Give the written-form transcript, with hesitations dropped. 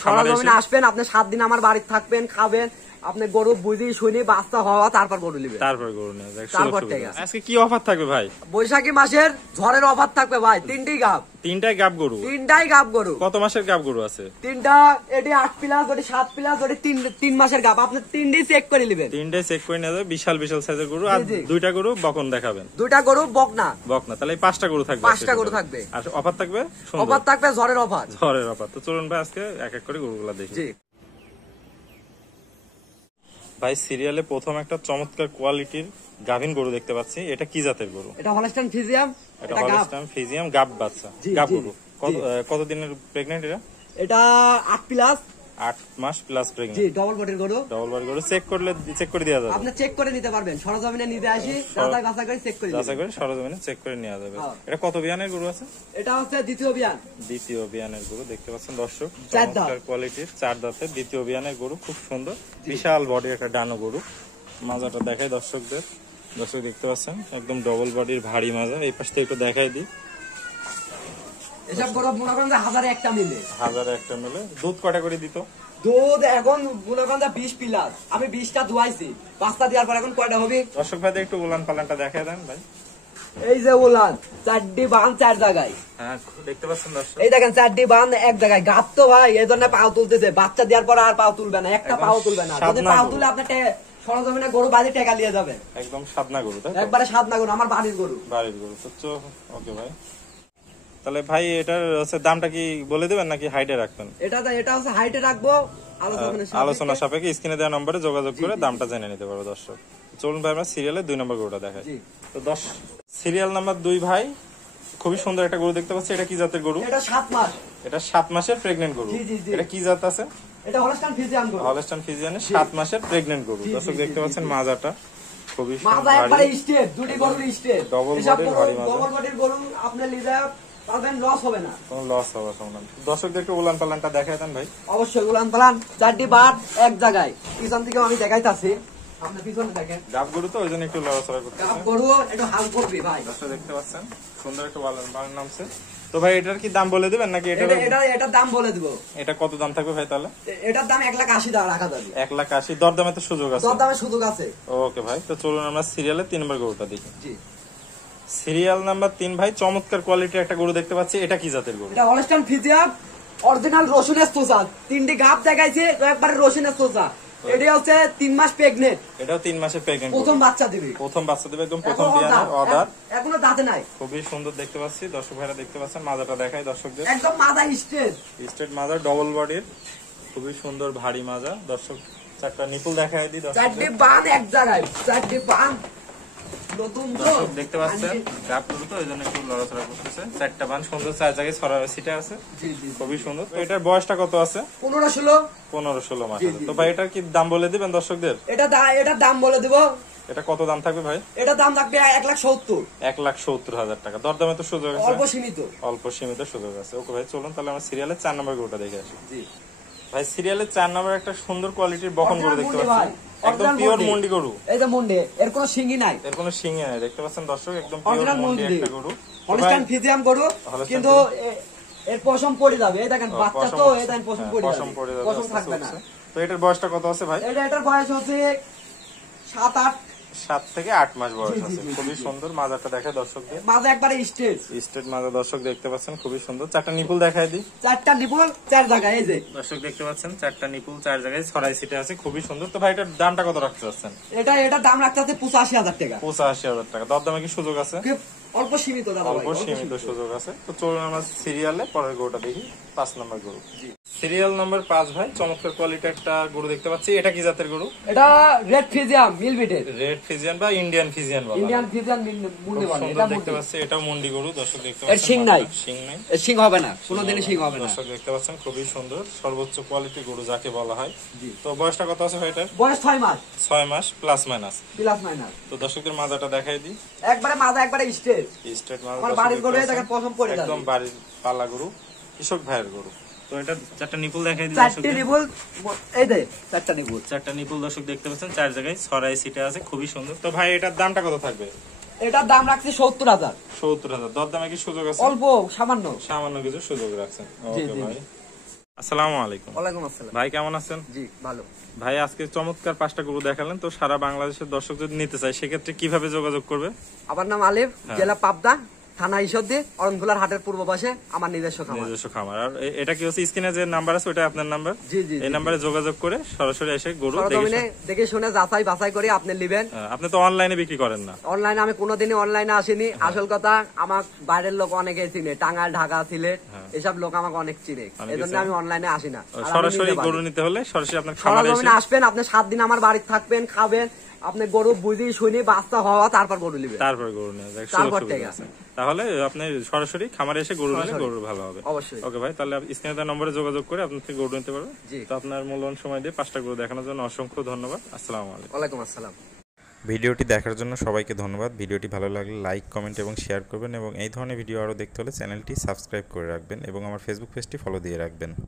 সরজমিনে আসবেন, আপনি 7 দিন আমার বাড়িতে থাকবেন, খাবেন, আপনি গরু বুঝি শুনি বাচ্চা হওয়া তারপর গরু নেবেন, তারপর গরু নেওয়া যায়। তারপর ঠিক আছে। আজকে কি অফার থাকবে ভাই? বৈশাখী মাসের ঝড়ের অফার থাকবে ভাই, 3টি গাব। 3টাই গাব গরু? 3টাই গাব গরু। কত মাসের গাব গরু আছে? 3টা, এটি 8 প্লাস, ওটি 7 প্লাস, ওটি 3 মাসের গাব। আপনি 3টাই চেক করে নেবেন। 3টাই চেক করে নেওয়া যাবে। বিশাল বিশাল সাইজের গরু। আর 2টা গরু বকন দেখাবেন? 2টা গরু বকনা। বকনা, তাহলে 5টা গরু থাকবে। 5টা গরু থাকবে। আর অফার থাকবে? অফার থাকবে ঝড়ের অফার। ঝড়ের অফার। তো চলুন ভাই আজকে এক এক করে গরুগুলা দেখি। জি ভাই সিরিয়ালে প্রথম একটা চমৎকার কোয়ালিটির গাভিন গরু দেখতে পাচ্ছি। এটা কি জাতের গরু? এটা হলস্টাইন ফ্রিজিয়াম। এটা হলস্টাইন ফ্রিজিয়াম গাব বাচ্চা, গাব গরু। কত দিনের প্রেগন্যান্ট এটা? এটা 8 প্লাস, 8 মাস প্লাস প্রেগন্যান্ট। জি ডবল বডির গরু। ডবল বডি গরু। চেক করে দেওয়া যাবে? আপনি চেক করে নিতে পারবেন, সরজমিনে নিতে আসি, যাচাই বাছাই করে চেক করে দিবেন। যাচাই করে সরজমিনে চেক করে নেওয়া যাবে। এটা কত বিয়ানের গরু আছে? এটা হচ্ছে দ্বিতীয় বিয়ান। দ্বিতীয় বিয়ানের গরু দেখতে পাচ্ছেন দর্শক, 4 দাঁত চমৎকার কোয়ালিটির 4 দাঁতের দ্বিতীয় বিয়ানের গরু, খুব সুন্দর বিশাল বডির একটা ডানো গরু। মাজাটা দেখাই দর্শকদের। দর্শক দেখতে পাচ্ছেন একদম ডবল বডির ভারী মাজা। এই পাশ থেকে একটু দেখাই দিই। এসব গরু মনে করেন যে 1000 একটা মিলে। 1000 একটা মিলে। দুধ কটা করে দিত? দুধ এখন মনে করেন যে 20 প্লাস। আমি 20টা দুয়াইছি, বাচ্চা দেওয়ার পর এখন কয়টা হবে? দর্শক ভাই একটু উলান পালানটা দেখাই দেন ভাই। এই যে উলান 4টি বান 4 জায়গায়। হ্যাঁ দেখতে পাচ্ছেন দর্শক, এই দেখেন 4টি বান এক জায়গায়। গাব তো ভাই এই জন্য পাও তুলতেছে, বাচ্চা দেওয়ার পর আর পাও তুলবে না, একটা পাও তুলবে না। যদি পাও তুলে আপনি সরজমিনে গরু বাড়ি টাকা নিয়ে যাবেন। একদম সাদনা গরু, তাই একবারে সাদনা গরু, আমার বাড়ির গরু। বাড়ির গরু তো। ওকে ভাই, তাহলে ভাই এটার হচ্ছে দামটা কি বলে দেবেন নাকি হাইটে রাখবেন? এটা হচ্ছে হাইটে রাখবো, আলোচনা সাপেক্ষে স্ক্রিনে দেওয়া নম্বরে যোগাযোগ করে দামটা জেনে নিতে পারবো দর্শক। চলুন ভাই আমরা সিরিয়ালে 2 নম্বর গরুটা দেখাই। তো সিরিয়াল নাম্বার 2 ভাই খুবই সুন্দর একটা গরু দেখতে পাচ্ছি। এটা কি জাতের গরু? এটা 7 মাস। এটা 7 মাসের প্রেগন্যান্ট গরু। এটা কি জাত আছে? এটা হলস্টাইন ফ্রিজিয়ান গরু। হলস্টাইন ফ্রিজিয়ানের 7 মাসের প্রেগন্যান্ট গরু। দর্শক দেখতে পাচ্ছেন মাজাটা খুবই সুন্দর, মাজা একবারে স্টেট, দুটি গরুর স্টেট। ডবল বডির ভারী মাজা। ডবল বডির গরু আপনি লিদা পাবেন, লস হবে না, কোনো লস হবে না। দর্শকদের একটু উলান পালানটা দেখায় দেন ভাই। অবশ্যই উলান পালান 4টি বাট এক জায়গায়। পিছন থেকে আমি দেখাইতাছি, আপনি পিছনে দেখেন। গাব গরু তো ওইজন্য একটু লড়াচড়া করতেছে। গাব গরু একটু হাল করবে ভাই। দর্শক দেখতে পাচ্ছেন সুন্দর একটা উলান পালান নামছে। তো ভাই এটার কি দাম বলে দিবেন নাকি? এটার দাম বলে দিব। এটা কত দাম থাকবে ভাই তাহলে? এটার দাম 1,80,000 টাকা রাখা যাবে। 1,80,000 দরদামে তো সুযোগ আছে? দরদামের সুযোগ আছে। ওকে ভাই, তো চলুন আমরা সিরিয়ালে 3 নম্বর গরুটা দেখি। জি সিরিয়াল নাম্বার 3 ভাই চমৎকার কোয়ালিটির একটা গরু দেখতে পাচ্ছি। এটা কি জাতের গরু? এটা হলস্টাইন ফ্রিজিয়ান অরিজিনাল রসুনের চোষা। 3টি গাব দেখাইছে, একবারে রসুনের চোষা। এটা হচ্ছে 3 মাস প্রেগন্যান্ট। এটাও 3 মাসের প্রেগন্যান্ট। প্রথম বাচ্চা দিবে। প্রথম বাচ্চা দিবে, একদম প্রথম বিয়ানের অদার। এখনো দাঁতে নাই। খুবই সুন্দর দেখতে পাচ্ছি। দর্শক ভাইরা দেখতে পাচ্ছেন মাজাটা দেখাই দর্শকদের। একদম মাজা স্ট্রেট। স্ট্রেট মাজা, ডবল বডির, খুবই সুন্দর ভারী মাজা। দর্শক 4টা নিপুল দেখাই দিই দর্শক। 4টি বান এক জায়গায়, 4টি বান নতুন দর্শক দেখতে পাচ্ছেন গাব গরু তো ওইজন্য একটু লড়াচড়া করতেছে। 4টা বান সুন্দর 4 জায়গায় ছড়ানো সিটে আছে। জি জি খুবই সুন্দর। তো এটার বয়সটা কত আছে? 15-16। 15-16 মাস। তো ভাই এটার কি দাম বলে দিবেন দর্শকদের? এটার দাম বলে দিব। এটা কত দাম থাকবে ভাই? এটা দাম থাকবে 1,70,000। 1,70,000 টাকা। দরদামে তো সুযোগ আছে? অল্প সীমিত। অল্প সীমিত সুযোগ আছে। ওকে ভাই চলুন তাহলে আমরা সিরিয়ালে 4 নম্বর গরুটা দেখে আসি। জি ভাই সিরিয়ালে 4 নম্বর একটা সুন্দর কোয়ালিটির বকন গরু দেখতে পাচ্ছি। একদম পিওর মুন্ডি গরু। এই যে মুন্ডি, এর কোনো শিঙি নাই। এর কোনো শিঙি নাই, দেখতে পাচ্ছেন দর্শক, একদম পিওর মুন্ডি একটা গরু। হলস্টাইন ফ্রিজিয়ান গরু, কিন্তু এর পশম পড়ে যাবে। এই দেখেন বাচ্চা তো, এই দেখেন পশম পড়ে যাবে, পশম থাকবে না। তো এটার বয়সটা কত আছে ভাই? এটার বয়স হচ্ছে 7 থেকে 8 মাস বয়স আছে। খুবই সুন্দর মাজাটা দেখায় দর্শকদের। মাজা একবারে স্ট্রেট মাজা দর্শক দেখতে পাচ্ছেন, খুবই সুন্দর। 4টা নিপুল দেখায় দিই। 4টা নিপুল 4 জায়গায়। এই যে দর্শক দেখতে পাচ্ছেন 4টা নিপুল 4 জায়গায় ছড়াই সিটে আছে, খুবই সুন্দর। তো ভাই এটার দামটা কত রাখতে চাচ্ছেন? এটার দাম রাখতে আছে 85,000 টাকা। 85,000 টাকা। দরদামে কি সুযোগ আছে? অল্প সীমিত দাদা ভাই, অল্প সীমিত সুযোগ আছে। তো চলুন আমরা সিরিয়ালে পরের গরুটা দেখি, 5 নম্বর গরু। সিরিয়াল নম্বর 5 ভাই চমৎকার কোয়ালিটি একটা গরু দেখতে পাচ্ছি। এটা কি জাতের গরু? এটা রেড ফ্রিজিয়ান মিলবিটের। রেড ফ্রিজিয়ান বা ইন্ডিয়ান ফ্রিজিয়ান বলা হয়। ইন্ডিয়ান ফ্রিজিয়ান মুন্ডি বলে। এটা দেখতে পাচ্ছি এটাও মুন্ডি গরু। দর্শক দেখতে এর পাচ্ছেন শিং নাই, শিং নাই, এর শিং হবে না, কোনোদিনই শিং হবে না। দর্শক দেখতে পাচ্ছেন খুবই সুন্দর সর্বোচ্চ কোয়ালিটির গরু যাকে বলা হয়। তো বয়সটা কত আছে ভাই এটার? বয়স 6 মাস। 6 মাস প্লাস মাইনাস। Plus minus. তো দর্শকদের মাজাটা দেখাই দিই। একবারে মাজা একবারে স্ট্রেট। স্ট্রেট মাজা। আমার বাড়ির গরু দেখেন পশম পড়ে যাবে। একদম বাড়ির পালা গরু, কৃষক ভাইয়ের গরু। তো এটা 4টা নিপুল দেখাই দিই। 4টি নিপুল, এই দে 4টা নিপুল। 4টা নিপুল দর্শক দেখতে পাচ্ছেন 4 জায়গায় ছড়াই সিটে আছে, খুবই সুন্দর। তো ভাই এটার দামটা কত থাকবে? এটার দাম রাখছি 70,000। 70,000। দরদামে কি সুযোগ আছে? অল্প সামান্য সামান্য কিছু সুযোগ রাখছেন। ওকে ভাই। আসসালামু আলাইকুম। ওয়ালাইকুম আসসালাম। ভাই কেমন আছেন? জি ভালো। ভাই আজকে চমৎকার 5টা গরু দেখালেন, তো সারা বাংলাদেশের দর্শক যদি নিতে চায় সেক্ষেত্রে কিভাবে যোগাযোগ করবে? আমার নাম আলিফ, জেলা পাবনা, থানা ঈশ্বরদী, অরণখোলার হাটের পূর্ব পাশে আমার নিজস্ব খামার। নিজস্ব খামার। আর এটা কি হচ্ছে স্ক্রিনে যে নাম্বার আছে ওটা আপনার নাম্বার? জি জি। এই নাম্বারে যোগাযোগ করে সরাসরি এসে গরু দেখে শুনে যাচাই বাছাই করে আপনি নেবেন। আপনি তো অনলাইনে বিক্রি করেন না? অনলাইনে আমি কোনোদিনই অনলাইনে আসিনি। আসল কথা, আমার বাইরের লোক অনেকে চিনে, টাঙ্গাইল, ঢাকা, সিলেট এসব লোক আমাকে অনেক চিনে, এজন্য আমি অনলাইনে আসি না। সরাসরি গরু নিতে হলে সরাসরি আপনার খামারে আসবেন, আপনি 7 দিন আমার বাড়িতে থাকবেন, খাবেন, আপনি গরু বুঝি শুনি বাচ্চা হওয়া তারপর গরু নেবেন, তারপর গরু নেওয়া যায়। তাহলে আপনি সরাসরি খামারে এসে গরু নিলে গরু ভালো হবে। অবশ্যই। ওকে ভাই, তাহলে স্ক্রিনে দেওয়া নম্বরে যোগাযোগ করে আপনি গরু নিতে পারবেন। তো আপনার মূল্যবান সময় দিয়ে 5টা গরু দেখানোর জন্য অসংখ্য ধন্যবাদ। আসসালামু আলাইকুম। ওয়ালাইকুম আসসালাম। ভিডিওটি দেখার জন্য সবাইকে ধন্যবাদ। ভিডিওটি ভালো লাগলে লাইক, কমেন্ট এবং শেয়ার করবেন এবং এই ধরনের ভিডিও আরও দেখতে হলে চ্যানেলটি সাবস্ক্রাইব করে রাখবেন এবং আমার ফেসবুক পেজটি ফলো দিয়ে রাখবেন।